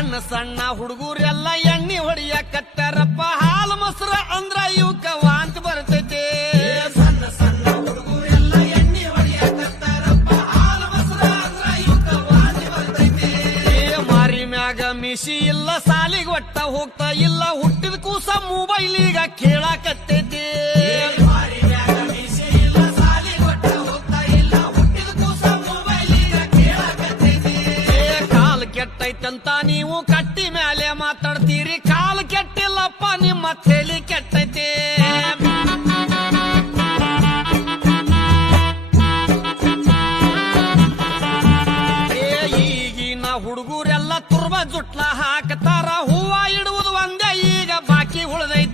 ಸಣ್ಣ ಸಣ್ಣ ಹುಡುಗರೆಲ್ಲ ಎಣ್ಣೆ ಹೊಡಿಯ ಕಟ್ಟಾರಪ್ಪ ಹಾಲು ಮೊಸರ ಅಂದ್ರ ಇವಕ್ಕ ವಾಂತಿ ಬರ್ತೈತಿ ಸಣ್ಣ ಸಣ್ಣ ಹುಡುಗರೆಲ್ಲ ಎಣ್ಣೆ ಹೊಡಿಯ ಕಟ್ಟಾರಪ್ಪ ಹಾಲು ಮೊಸರ ಅಂದ್ರ ಇವಕ್ಕ ವಾಂತಿ ಬರ್ತೈತಿ ಮಾರಿ ಮ್ಯಾಗ ಮಿಸಿ ಇಲ್ಲ ಸಾಲಿಗೆ ಒಟ್ಟ ಹೋಗ್ತಾ ಇಲ್ಲ ಹುಟ್ಟಿದ ಕೂಸ ಮೊಬೈಲ್ ಈಗ ಕೇಳಾಕತ್ತೈತಿ ಕೆಟ್ಟೈತಂತ ನೀವು ಕಟ್ಟಿ ಮೇಲೆ ಮಾತಾಡ್ತೀರಿ ಕಾಲು ಕೆಟ್ಟಿಲ್ಲಪ್ಪ ನಿಮ್ಮ ತಲೆ ಕೆಟ್ಟೈತಿ ಈಗಿನ ಹುಡುಗರೆಲ್ಲ ತುರ್ಬ ಜುಟ್ಲ ಹಾಕತಾರ ಹೂವ ಇಡುವುದು ಒಂದೇ ಈಗ ಬಾಕಿ ಉಳಿದೈತಿ